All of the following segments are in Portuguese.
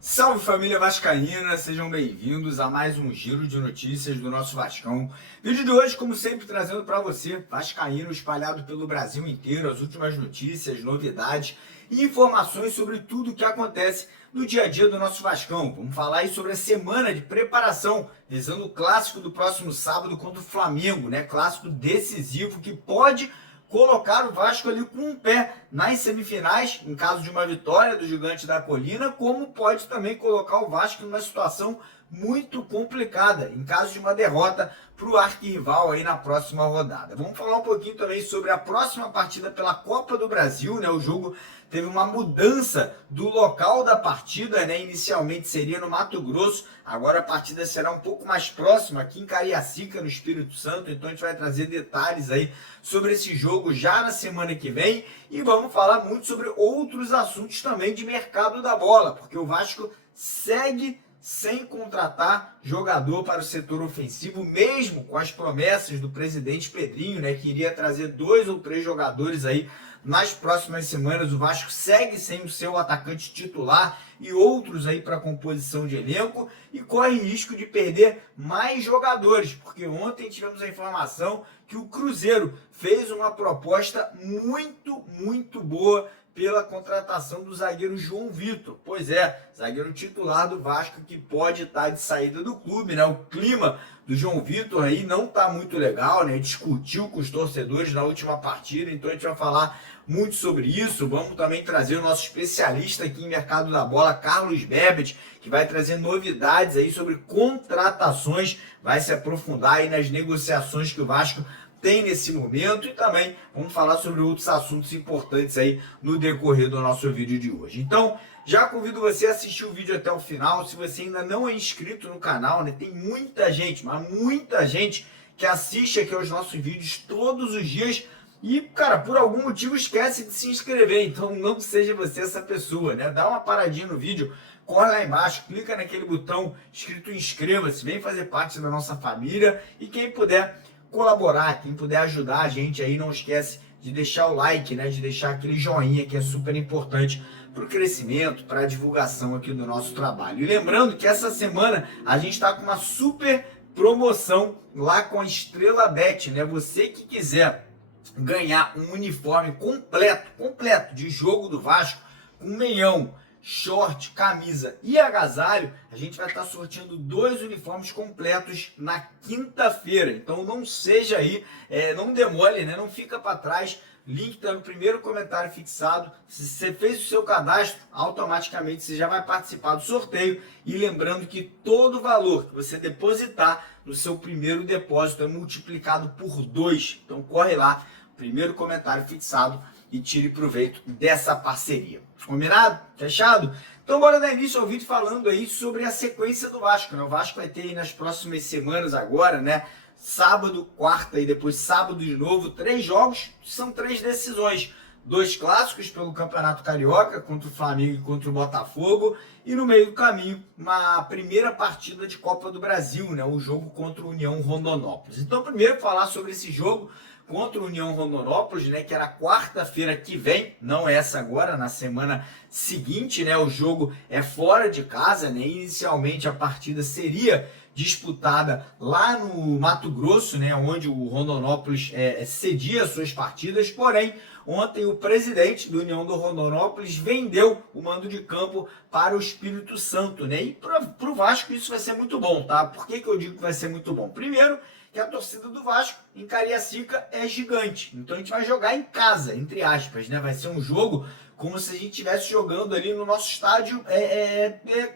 Salve família vascaína, sejam bem-vindos a mais um giro de notícias do nosso Vascão. Vídeo de hoje, como sempre, trazendo para você, vascaíno espalhado pelo Brasil inteiro, as últimas notícias, novidades e informações sobre tudo o que acontece no dia a dia do nosso Vascão. Vamos falar aí sobre a semana de preparação, visando o clássico do próximo sábado contra o Flamengo, né? Clássico decisivo que pode colocar o Vasco ali com um pé nas semifinais, em caso de uma vitória do Gigante da Colina, como pode também colocar o Vasco numa situação muito complicada, em caso de uma derrota para o arquirrival aí na próxima rodada. Vamos falar um pouquinho também sobre a próxima partida pela Copa do Brasil, né? O jogo teve uma mudança do local da partida, né? Inicialmente seria no Mato Grosso, agora a partida será um pouco mais próxima, aqui em Cariacica, no Espírito Santo. Então a gente vai trazer detalhes aí sobre esse jogo já na semana que vem e vamos falar muito sobre outros assuntos também de mercado da bola, porque o Vasco segue sem contratar jogador para o setor ofensivo, mesmo com as promessas do presidente Pedrinho, né, que iria trazer 2 ou 3 jogadores aí nas próximas semanas. O Vasco segue sem o seu atacante titular e outros aí para composição de elenco e corre risco de perder mais jogadores, porque ontem tivemos a informação que o Cruzeiro fez uma proposta muito boa pela contratação do zagueiro João Vitor. Pois é, zagueiro titular do Vasco que pode estar de saída do clube, né? O clima do João Vitor aí não está muito legal, né? Discutiu com os torcedores na última partida, então a gente vai falar muito sobre isso. Vamos também trazer o nosso especialista aqui em mercado da bola, Carlos Berbet, que vai trazer novidades aí sobre contratações, vai se aprofundar aí nas negociações que o Vasco tem nesse momento e também vamos falar sobre outros assuntos importantes aí no decorrer do nosso vídeo de hoje. Então, já convido você a assistir o vídeo até o final. Se você ainda não é inscrito no canal, né, tem muita gente, mas muita gente que assiste aqui aos nossos vídeos todos os dias e, cara, por algum motivo esquece de se inscrever. Então, não seja você essa pessoa, né? Dá uma paradinha no vídeo, corre lá embaixo, clica naquele botão escrito inscreva-se, vem fazer parte da nossa família e quem puder colaborar, quem puder ajudar a gente aí, não esquece de deixar o like, né, de deixar aquele joinha que é super importante para o crescimento, para a divulgação aqui do nosso trabalho. E lembrando que essa semana a gente está com uma super promoção lá com a Estrela Bet, né? Você que quiser ganhar um uniforme completo de jogo do Vasco, com meião, short, camisa e agasalho, a gente vai estar sorteando 2 uniformes completos na quinta-feira. Então não seja aí, não demole, né? Não fica para trás. Link está no primeiro comentário fixado. Se você fez o seu cadastro, automaticamente você já vai participar do sorteio. E lembrando que todo valor que você depositar no seu primeiro depósito é multiplicado por 2. Então corre lá, primeiro comentário fixado, e tire proveito dessa parceria. Combinado? Fechado? Então bora dar início ao vídeo falando aí sobre a sequência do Vasco, né? O Vasco vai ter aí nas próximas semanas agora, né? Sábado, quarta e depois sábado de novo, 3 jogos, são 3 decisões. 2 clássicos pelo Campeonato Carioca, contra o Flamengo e contra o Botafogo. E no meio do caminho, uma primeira partida de Copa do Brasil, né? O jogo contra o União Rondonópolis. Então primeiro falar sobre esse jogo contra o União Rondonópolis, né, que era quarta-feira que vem, não essa agora, na semana seguinte, né, o jogo é fora de casa, né, inicialmente a partida seria disputada lá no Mato Grosso, né, onde o Rondonópolis cedia suas partidas, porém, ontem o presidente do União do Rondonópolis vendeu o mando de campo para o Espírito Santo, né, e para o Vasco isso vai ser muito bom, tá? Por que eu digo que vai ser muito bom? Primeiro, que a torcida do Vasco em Cariacica é gigante. Então a gente vai jogar em casa, entre aspas, né? Vai ser um jogo como se a gente estivesse jogando ali no nosso estádio,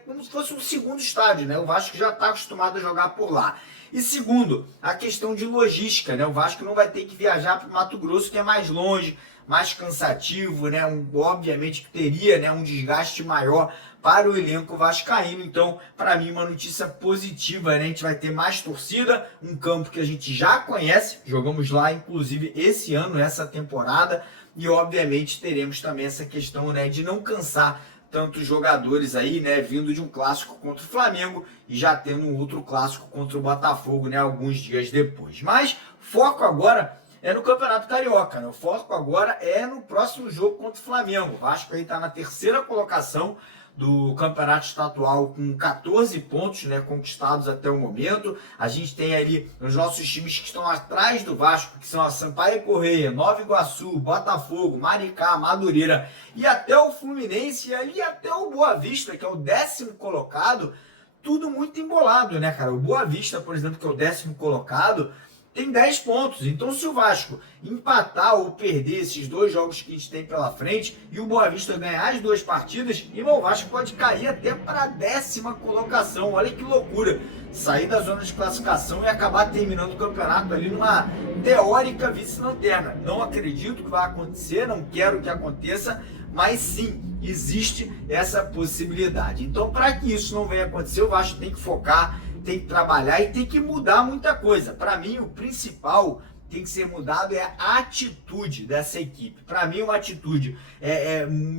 como se fosse um segundo estádio, né? O Vasco já está acostumado a jogar por lá. E segundo, a questão de logística, né? O Vasco não vai ter que viajar para o Mato Grosso, que é mais longe, mais cansativo, né? Obviamente que teria, né, um desgaste maior para o elenco vascaíno. Então, para mim, uma notícia positiva, né? A gente vai ter mais torcida, um campo que a gente já conhece, jogamos lá, inclusive, esse ano, essa temporada, e obviamente teremos também essa questão, né, de não cansar tantos jogadores aí, né, vindo de um clássico contra o Flamengo e já tendo um outro clássico contra o Botafogo, né, alguns dias depois. Mas foco agora é no Campeonato Carioca, né? O foco agora é no próximo jogo contra o Flamengo. O Vasco aí está na terceira colocação do campeonato estadual com 14 pontos, né, conquistados até o momento. A gente tem ali os nossos times que estão atrás do Vasco, que são a Sampaio Corrêa, Nova Iguaçu, Botafogo, Maricá, Madureira e até o Fluminense e ali até o Boa Vista, que é o 10º colocado. Tudo muito embolado, né, cara? O Boa Vista, por exemplo, que é o 10º colocado, tem 10 pontos. Então, se o Vasco empatar ou perder esses dois jogos que a gente tem pela frente e o Boa Vista ganhar as duas partidas, o Vasco pode cair até para a 10ª colocação. Olha que loucura. Sair da zona de classificação e acabar terminando o campeonato ali numa teórica vice-lanterna. Não acredito que vai acontecer, não quero que aconteça, mas sim, existe essa possibilidade. Então, para que isso não venha acontecer, o Vasco tem que focar, tem que trabalhar e tem que mudar muita coisa. Para mim, o principal tem que ser mudado é a atitude dessa equipe. Para mim, uma atitude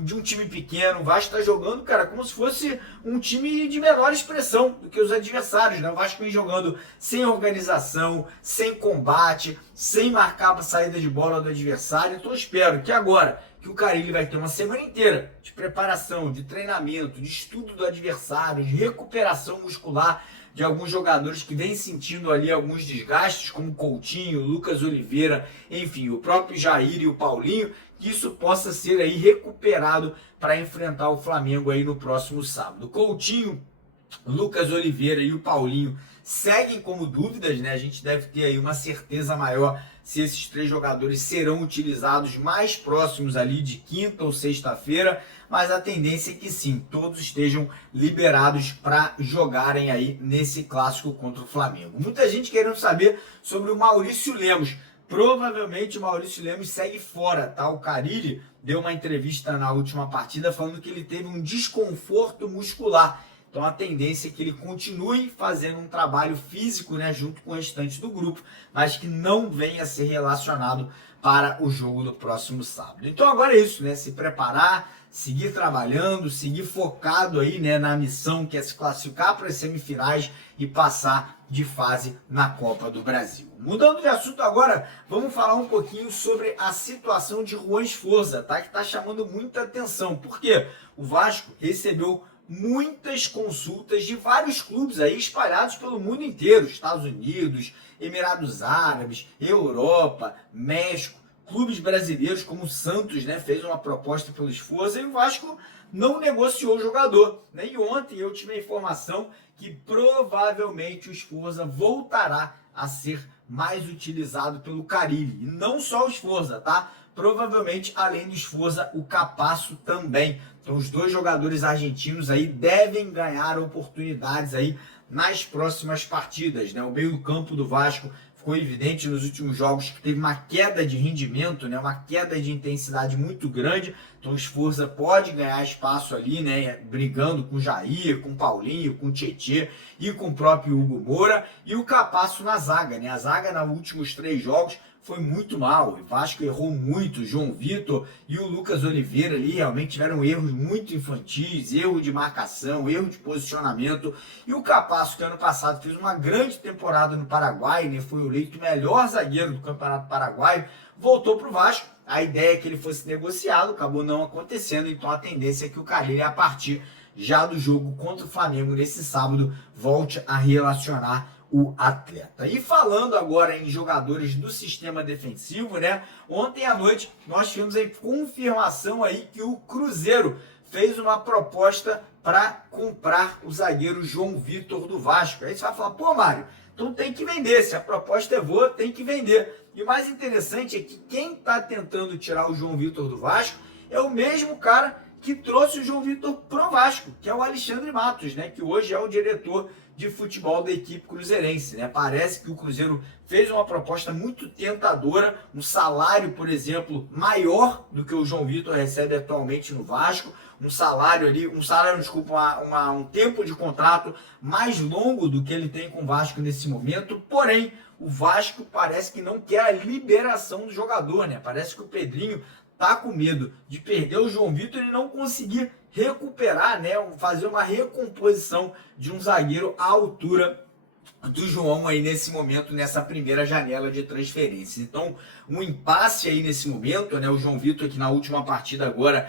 de um time pequeno. O Vasco está jogando, cara, como se fosse um time de menor expressão do que os adversários, né? O Vasco vem jogando sem organização, sem combate, sem marcar para saída de bola do adversário. Então, eu espero que agora que o Carille vai ter uma semana inteira de preparação, de treinamento, de estudo do adversário, de recuperação muscular de alguns jogadores que vêm sentindo ali alguns desgastes, como Coutinho, Lucas Oliveira, enfim, o próprio Jair e o Paulinho, que isso possa ser aí recuperado para enfrentar o Flamengo aí no próximo sábado. Coutinho, Lucas Oliveira e o Paulinho seguem como dúvidas, né? A gente deve ter aí uma certeza maior se esses três jogadores serão utilizados mais próximos ali de quinta ou sexta-feira, mas a tendência é que sim, todos estejam liberados para jogarem aí nesse clássico contra o Flamengo. Muita gente querendo saber sobre o Maurício Lemos. Provavelmente o Maurício Lemos segue fora, tá? O Carille deu uma entrevista na última partida falando que ele teve um desconforto muscular. Então a tendência é que ele continue fazendo um trabalho físico, né, junto com o restante do grupo, mas que não venha a ser relacionado para o jogo do próximo sábado. Então agora é isso, né? Se preparar, seguir trabalhando, seguir focado aí, né, na missão que é se classificar para as semifinais e passar de fase na Copa do Brasil. Mudando de assunto agora, vamos falar um pouquinho sobre a situação de Juan Sforza, tá? Que está chamando muita atenção. Por quê? O Vasco recebeu muitas consultas de vários clubes aí espalhados pelo mundo inteiro, Estados Unidos, Emirados Árabes, Europa, México, clubes brasileiros como o Santos, né, fez uma proposta pelo Sforza e o Vasco não negociou o jogador, né? E ontem eu tive a informação que provavelmente o Sforza voltará a ser mais utilizado pelo Carille, e não só o Sforza, tá? Provavelmente, além do Sforza, o Capasso também. Então, os dois jogadores argentinos aí devem ganhar oportunidades aí nas próximas partidas, né? O meio-campo do Vasco ficou evidente nos últimos jogos que teve uma queda de rendimento, né? Uma queda de intensidade muito grande. Então, o Sforza pode ganhar espaço ali, né? Brigando com o Jair, com o Paulinho, com o Tietê e com o próprio Hugo Moura. E o Capasso na zaga, né? A zaga nos últimos 3 jogos foi muito mal, o Vasco errou muito, o João Vitor e o Lucas Oliveira ali realmente tiveram erros muito infantis, erro de marcação, erro de posicionamento, e o Capasso, que ano passado fez uma grande temporada no Paraguai, né, foi eleito o melhor zagueiro do Campeonato Paraguaio, voltou para o Vasco. A ideia é que ele fosse negociado, acabou não acontecendo, então a tendência é que o Carille, a partir já do jogo contra o Flamengo nesse sábado, volte a relacionar o atleta. E falando agora em jogadores do sistema defensivo, né? Ontem à noite nós tivemos a confirmação aí que o Cruzeiro fez uma proposta para comprar o zagueiro João Vitor do Vasco. Aí você vai falar, pô, Mário, então tem que vender. Se a proposta é boa, tem que vender. E o mais interessante é que quem está tentando tirar o João Vitor do Vasco é o mesmo cara que trouxe o João Vitor pro Vasco, que é o Alexandre Matos, né? Que hoje é o diretor de futebol da equipe cruzeirense, né? Parece que o Cruzeiro fez uma proposta muito tentadora, um salário, por exemplo, maior do que o João Vitor recebe atualmente no Vasco, um tempo de contrato mais longo do que ele tem com o Vasco nesse momento, porém, o Vasco parece que não quer a liberação do jogador, né? Parece que o Pedrinho tá com medo de perder o João Vitor e não conseguir recuperar, né, fazer uma recomposição de um zagueiro à altura do João aí nesse momento, nessa primeira janela de transferência. Então, um impasse aí nesse momento, né? O João Vitor, que na última partida agora,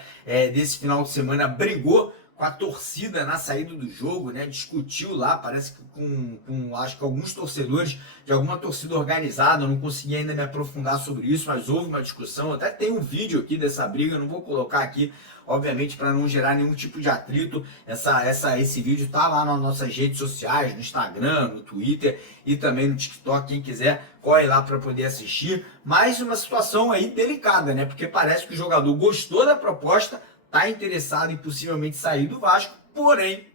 desse final de semana, brigou com a torcida na saída do jogo, né? Discutiu lá, parece que com acho que alguns torcedores de alguma torcida organizada. Eu não consegui ainda me aprofundar sobre isso, mas houve uma discussão. Até tem um vídeo aqui dessa briga, não vou colocar aqui, obviamente, para não gerar nenhum tipo de atrito. Esse vídeo tá lá nas nossas redes sociais, no Instagram, no Twitter e também no TikTok. Quem quiser, corre lá para poder assistir. Mais uma situação aí delicada, né? Porque parece que o jogador gostou da proposta, tá interessado em possivelmente sair do Vasco, porém,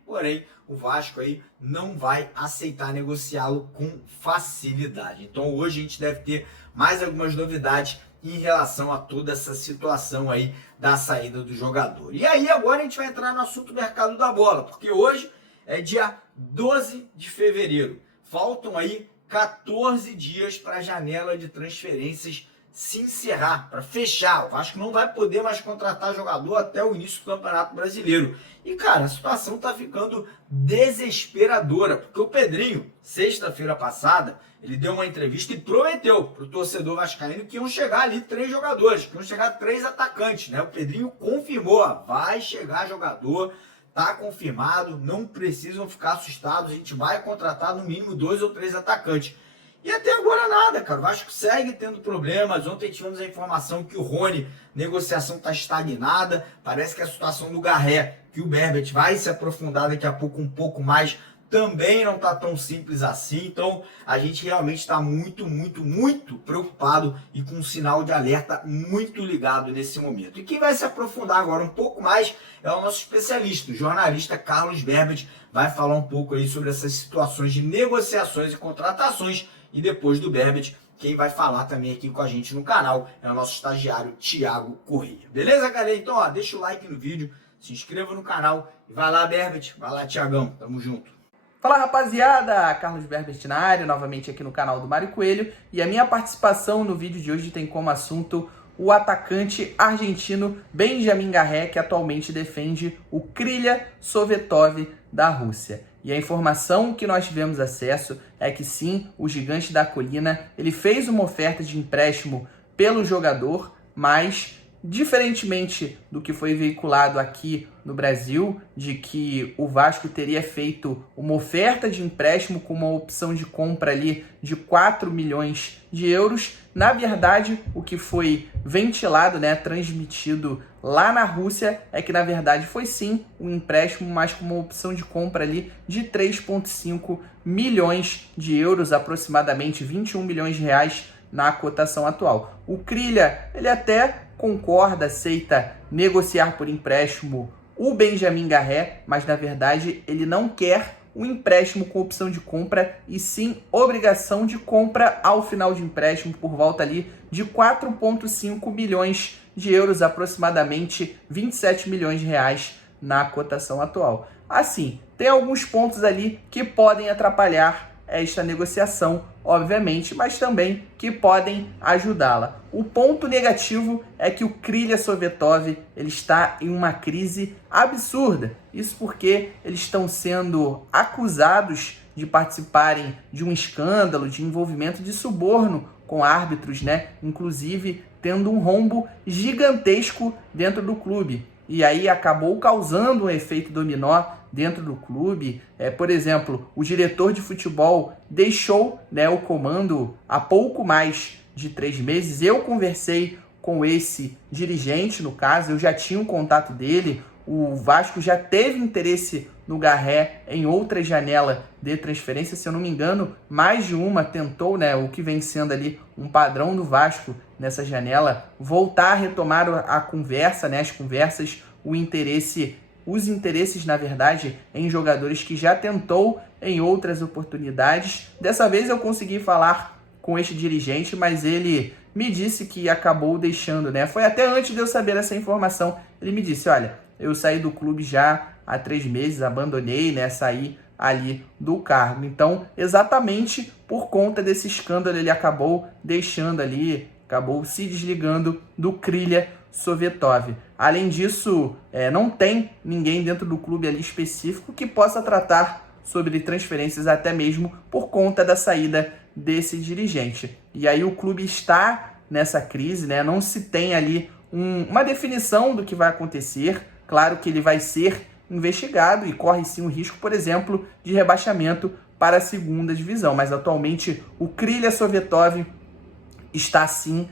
o Vasco aí não vai aceitar negociá-lo com facilidade. Então hoje a gente deve ter mais algumas novidades em relação a toda essa situação aí da saída do jogador. E aí agora a gente vai entrar no assunto mercado da bola, porque hoje é dia 12 de fevereiro. Faltam aí 14 dias para a janela de transferências se encerrar, para fechar. O Vasco não vai poder mais contratar jogador até o início do Campeonato Brasileiro. E, cara, a situação tá ficando desesperadora, porque o Pedrinho, sexta-feira passada, ele deu uma entrevista e prometeu pro torcedor vascaíno que iam chegar ali 3 jogadores, que iam chegar 3 atacantes, né? O Pedrinho confirmou, ó, vai chegar jogador, tá confirmado, não precisam ficar assustados, a gente vai contratar no mínimo 2 ou 3 atacantes. E até agora nada, cara. O Vasco segue tendo problemas. Ontem tivemos a informação que o Rony, negociação está estagnada. Parece que a situação do Garré, que o Berbet vai se aprofundar daqui a pouco um pouco mais, também não está tão simples assim. Então a gente realmente está muito preocupado e com um sinal de alerta muito ligado nesse momento. E quem vai se aprofundar agora um pouco mais é o nosso especialista, o jornalista Carlos Berbet. Vai falar um pouco aí sobre essas situações de negociações e contratações. E depois do Berbet, quem vai falar também aqui com a gente no canal é o nosso estagiário Thiago Corrêa. Beleza, galera? Então, ó, deixa o like no vídeo, se inscreva no canal e vai lá, Berbet, vai lá, Thiagão, tamo junto. Fala, rapaziada, Carlos Berbet na área, novamente aqui no canal do Mário Coelho, e a minha participação no vídeo de hoje tem como assunto o atacante argentino Benjamin Garré, que atualmente defende o Krylia Sovetov da Rússia. E a informação que nós tivemos acesso é que sim, o Gigante da Colina, ele fez uma oferta de empréstimo pelo jogador, mas diferentemente do que foi veiculado aqui no Brasil, de que o Vasco teria feito uma oferta de empréstimo com uma opção de compra ali de 4 milhões de euros, na verdade, o que foi ventilado, né, transmitido lá na Rússia, é que na verdade foi sim um empréstimo, mas com uma opção de compra ali de 3,5 milhões de euros, aproximadamente 21 milhões de reais na cotação atual. O Krylia, ele até concorda, aceita negociar por empréstimo o Benjamin Garré, mas na verdade ele não quer um empréstimo com opção de compra e sim obrigação de compra ao final de empréstimo por volta ali de 4,5 milhões de euros, aproximadamente 27 milhões de reais na cotação atual. Assim, tem alguns pontos ali que podem atrapalhar esta negociação, obviamente, mas também que podem ajudá-la. O ponto negativo é que o Krylia Sovetov ele está em uma crise absurda. Isso porque eles estão sendo acusados de participarem de um escândalo de envolvimento de suborno com árbitros, né? Inclusive tendo um rombo gigantesco dentro do clube. E aí acabou causando um efeito dominó dentro do clube. Por exemplo, o diretor de futebol deixou, né, o comando há pouco mais de 3 meses. Eu conversei com esse dirigente, no caso, eu já tinha um contato dele. O Vasco já teve interesse no Garré em outra janela de transferência, se eu não me engano, mais de uma tentou, né, o que vem sendo ali um padrão do Vasco nessa janela, voltar a retomar a conversa, né, as conversas, os interesses, na verdade, em jogadores que já tentou em outras oportunidades. Dessa vez eu consegui falar com este dirigente, mas ele me disse que acabou deixando, né? Foi até antes de eu saber essa informação. Ele me disse, olha, eu saí do clube já há 3 meses, abandonei, né? Saí ali do cargo. Então, exatamente por conta desse escândalo, ele acabou deixando ali, acabou se desligando do Krylia Sovetov. Além disso, não tem ninguém dentro do clube ali específico que possa tratar sobre transferências, até mesmo por conta da saída desse dirigente. E aí o clube está nessa crise, né? Não se tem ali uma definição do que vai acontecer. Claro que ele vai ser investigado e corre sim o risco, por exemplo, de rebaixamento para a segunda divisão. Mas atualmente o Krylia Sovetov está sim,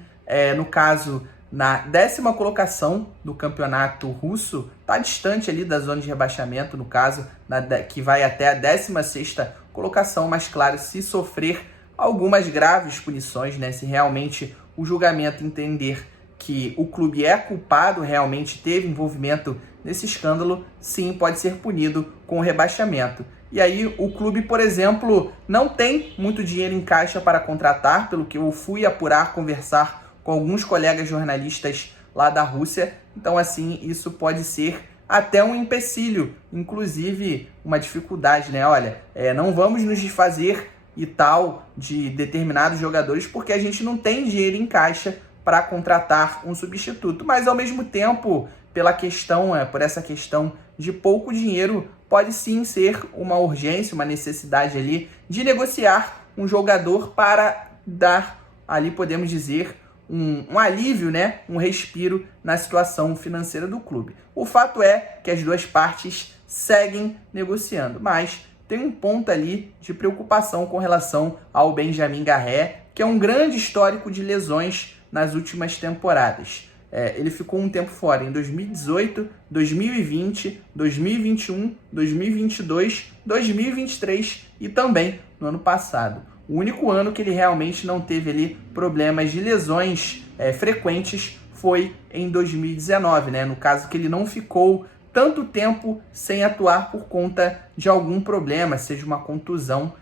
no caso, na 10ª colocação do campeonato russo, está distante ali da zona de rebaixamento, no caso, que vai até a 16ª colocação, mas claro, se sofrer algumas graves punições, né, se realmente o julgamento entender que o clube é culpado, realmente teve envolvimento nesse escândalo, sim, pode ser punido com o rebaixamento. E aí o clube, por exemplo, não tem muito dinheiro em caixa para contratar, pelo que eu fui apurar, conversar com alguns colegas jornalistas lá da Rússia. Então, assim, isso pode ser até um empecilho, inclusive uma dificuldade, né? Olha, não vamos nos desfazer e tal de determinados jogadores porque a gente não tem dinheiro em caixa para contratar um substituto. Mas, ao mesmo tempo, por essa questão de pouco dinheiro, pode sim ser uma urgência, uma necessidade ali de negociar um jogador para dar ali, podemos dizer, um alívio, né? Um respiro na situação financeira do clube. O fato é que as duas partes seguem negociando, mas tem um ponto ali de preocupação com relação ao Benjamin Garré, que é um grande histórico de lesões nas últimas temporadas. Ele ficou um tempo fora em 2018, 2020, 2021, 2022, 2023 e também no ano passado. O único ano que ele realmente não teve ali problemas de lesões frequentes foi em 2019, né? No caso que ele não ficou tanto tempo sem atuar por conta de algum problema, seja uma contusão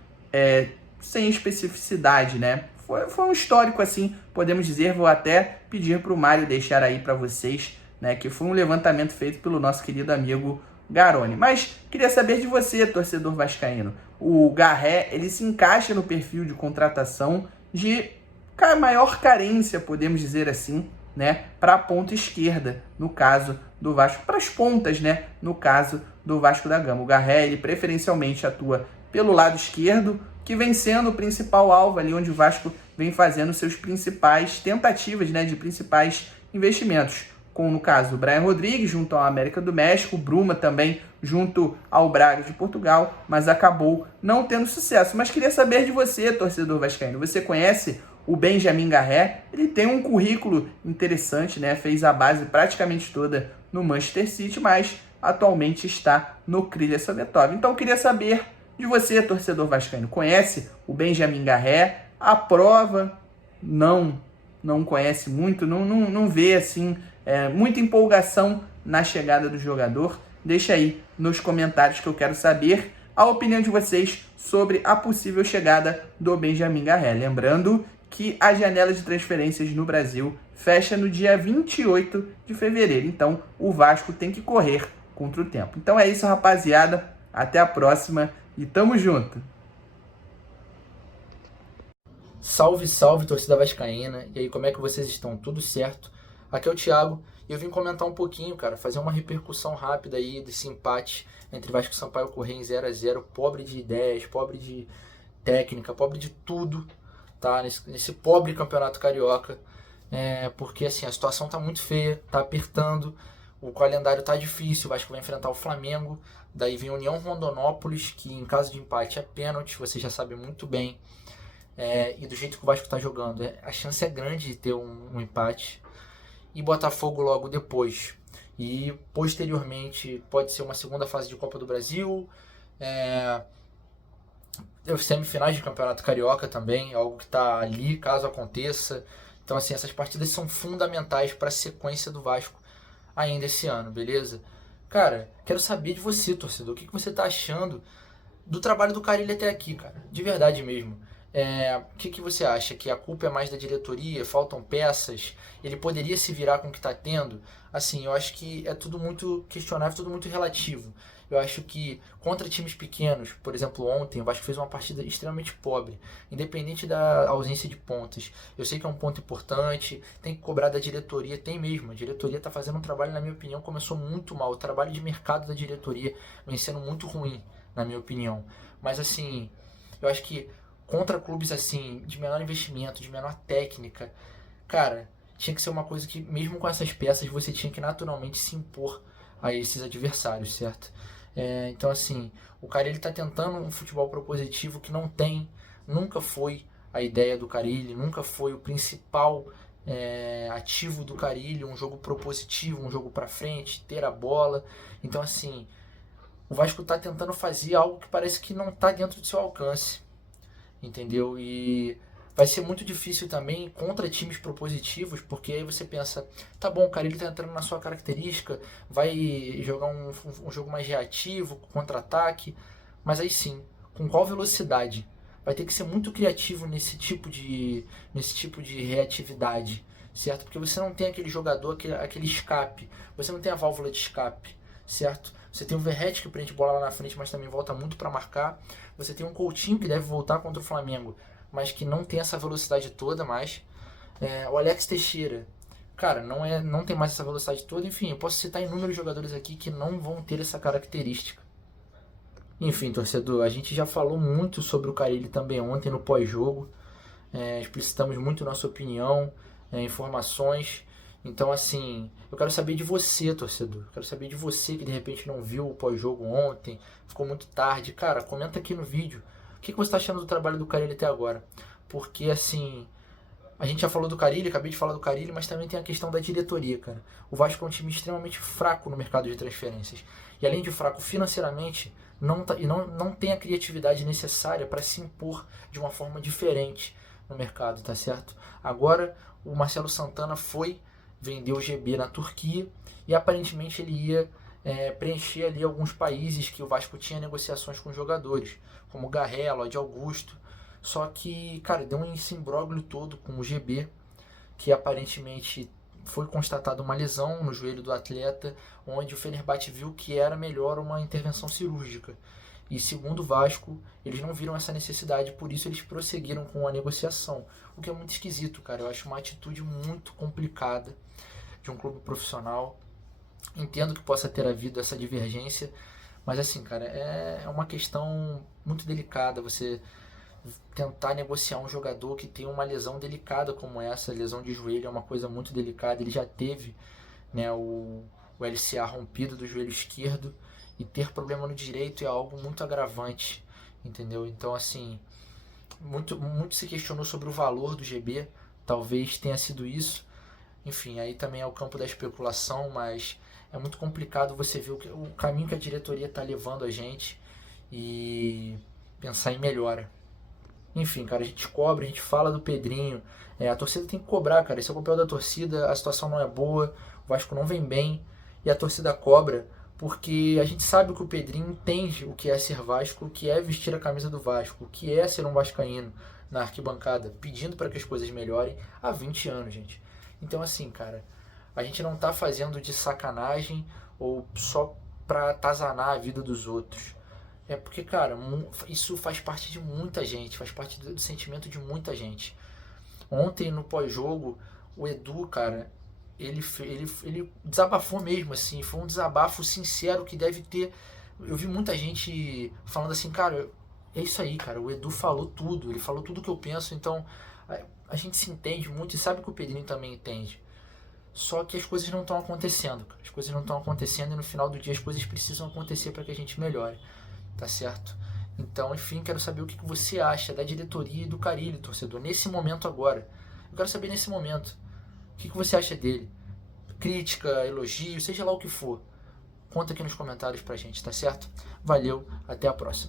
sem especificidade, né? Foi um histórico, assim, podemos dizer. Vou até pedir para o Mário deixar aí para vocês, né, que foi um levantamento feito pelo nosso querido amigo Garoni. Mas queria saber de você, torcedor vascaíno. O Garré, ele se encaixa no perfil de contratação de maior carência, podemos dizer assim, né, para a ponta esquerda, no caso do Vasco, para as pontas, né, no caso do Vasco da Gama. O Garré, ele preferencialmente atua pelo lado esquerdo, que vem sendo o principal alvo ali, onde o Vasco vem fazendo seus principais tentativas, né, de principais investimentos. Com, no caso, o Brian Rodrigues junto ao América do México, o Bruma também junto ao Braga de Portugal, mas acabou não tendo sucesso. Mas queria saber de você, torcedor vascaíno. Você conhece o Benjamin Garré? Ele tem um currículo interessante, né? Fez a base praticamente toda no Manchester City, mas atualmente está no Krylia Sovetov. Então, queria saber de você, torcedor vascaíno. Conhece o Benjamin Garré? Aprova? Não conhece muito? Não vê, assim, muita empolgação na chegada do jogador? Deixa aí nos comentários que eu quero saber a opinião de vocês sobre a possível chegada do Benjamin Garré. Lembrando que a janela de transferências no Brasil fecha no dia 28 de fevereiro. Então, o Vasco tem que correr contra o tempo. Então é isso, rapaziada. Até a próxima e tamo junto. Salve, salve, torcida vascaína. E aí, como é que vocês estão? Tudo certo? Aqui é o Thiago e eu vim comentar um pouquinho, cara, fazer uma repercussão rápida aí desse empate entre Vasco e Sampaio Corrêa em 0-0, pobre de ideias, pobre de técnica, pobre de tudo, tá? Nesse pobre campeonato carioca, porque assim, a situação tá muito feia, tá apertando, o calendário tá difícil, o Vasco vai enfrentar o Flamengo, daí vem União Rondonópolis, que em caso de empate é pênalti, você já sabe muito bem. E do jeito que o Vasco está jogando, a chance é grande de ter um empate. E Botafogo logo depois. E posteriormente pode ser uma segunda fase de Copa do Brasil. Semifinais de Campeonato Carioca também, algo que está ali caso aconteça. Então assim, essas partidas são fundamentais para a sequência do Vasco ainda esse ano, beleza? Cara, quero saber de você, torcedor, o que você está achando do trabalho do Carille até aqui, cara? De verdade mesmo. O que você acha? Que a culpa é mais da diretoria? Faltam peças? Ele poderia se virar com o que está tendo? Assim, eu acho que é tudo muito questionável, tudo muito relativo. Eu acho que contra times pequenos, por exemplo, ontem o Vasco fez uma partida extremamente pobre, independente da ausência de pontas. Eu sei que é um ponto importante, tem que cobrar da diretoria, tem mesmo. A diretoria está fazendo um trabalho, na minha opinião, começou muito mal. O trabalho de mercado da diretoria vem sendo muito ruim, na minha opinião. Mas assim, eu acho que contra clubes assim, de menor investimento, de menor técnica, cara, tinha que ser uma coisa que, mesmo com essas peças, você tinha que naturalmente se impor a esses adversários, certo? Então, assim, o Carille está tentando um futebol propositivo que não tem, nunca foi a ideia do Carille, nunca foi o principal ativo do Carille, um jogo propositivo, um jogo para frente, ter a bola. Então, assim, o Vasco está tentando fazer algo que parece que não está dentro do seu alcance, entendeu? E vai ser muito difícil também contra times propositivos, porque aí você pensa, tá bom, o Carille tá entrando na sua característica, vai jogar um jogo mais reativo, contra-ataque, mas aí sim, com qual velocidade? Vai ter que ser muito criativo nesse tipo de reatividade, certo? Porque você não tem aquele jogador, aquele escape, você não tem a válvula de escape, certo? Você tem o Verratti que prende bola lá na frente, mas também volta muito para marcar. Você tem um Coutinho que deve voltar contra o Flamengo, mas que não tem essa velocidade toda mais. O Alex Teixeira, cara, não tem mais essa velocidade toda. Enfim, eu posso citar inúmeros jogadores aqui que não vão ter essa característica. Enfim, torcedor, a gente já falou muito sobre o Carille também ontem no pós-jogo. Explicitamos muito nossa opinião, informações. Então, assim, eu quero saber de você, torcedor. Eu quero saber de você que de repente não viu o pós-jogo ontem, ficou muito tarde. Cara, comenta aqui no vídeo. O que você está achando do trabalho do Carille até agora? Porque, assim, a gente já falou do Carille, acabei de falar do Carille, mas também tem a questão da diretoria, cara. O Vasco é um time extremamente fraco no mercado de transferências. E além de fraco financeiramente, não tem a criatividade necessária para se impor de uma forma diferente no mercado, tá certo? Agora, o Marcelo Santana vendeu o GB na Turquia e aparentemente ele ia preencher ali alguns países que o Vasco tinha negociações com jogadores, como Garré, Lodi Augusto. Só que, cara, deu esse imbróglio todo com o GB, que aparentemente foi constatada uma lesão no joelho do atleta, onde o Fenerbahçe viu que era melhor uma intervenção cirúrgica. E segundo o Vasco, eles não viram essa necessidade, por isso eles prosseguiram com a negociação. O que é muito esquisito, cara. Eu acho uma atitude muito complicada de um clube profissional. Entendo que possa ter havido essa divergência, mas assim, cara, é uma questão muito delicada você tentar negociar um jogador que tem uma lesão delicada como essa. Lesão de joelho é uma coisa muito delicada. Ele já teve, né, o LCA rompido do joelho esquerdo, e ter problema no direito é algo muito agravante, entendeu? Então, assim, muito se questionou sobre o valor do GB, talvez tenha sido isso. Enfim, aí também é o campo da especulação, mas é muito complicado você ver o caminho que a diretoria está levando a gente e pensar em melhora. Enfim, cara, a gente cobra, a gente fala do Pedrinho, a torcida tem que cobrar, cara, esse é o papel da torcida, a situação não é boa, o Vasco não vem bem, e a torcida cobra, porque a gente sabe que o Pedrinho entende o que é ser Vasco, o que é vestir a camisa do Vasco, o que é ser um vascaíno na arquibancada, pedindo para que as coisas melhorem há 20 anos, gente. Então, assim, cara, a gente não tá fazendo de sacanagem ou só pra atazanar a vida dos outros. É porque, cara, isso faz parte de muita gente, faz parte do sentimento de muita gente. Ontem, no pós-jogo, o Edu, cara, ele desabafou mesmo, assim, foi um desabafo sincero que deve ter... Eu vi muita gente falando assim, cara, é isso aí, cara, o Edu falou tudo, ele falou tudo que eu penso, então a gente se entende muito e sabe que o Pedrinho também entende. Só que as coisas não estão acontecendo, cara. As coisas não estão acontecendo e no final do dia as coisas precisam acontecer para que a gente melhore, tá certo? Então, enfim, quero saber o que você acha da diretoria e do Carille, torcedor, nesse momento agora. Eu quero saber nesse momento. O que você acha dele? Crítica, elogio, seja lá o que for. Conta aqui nos comentários pra gente, tá certo? Valeu, até a próxima.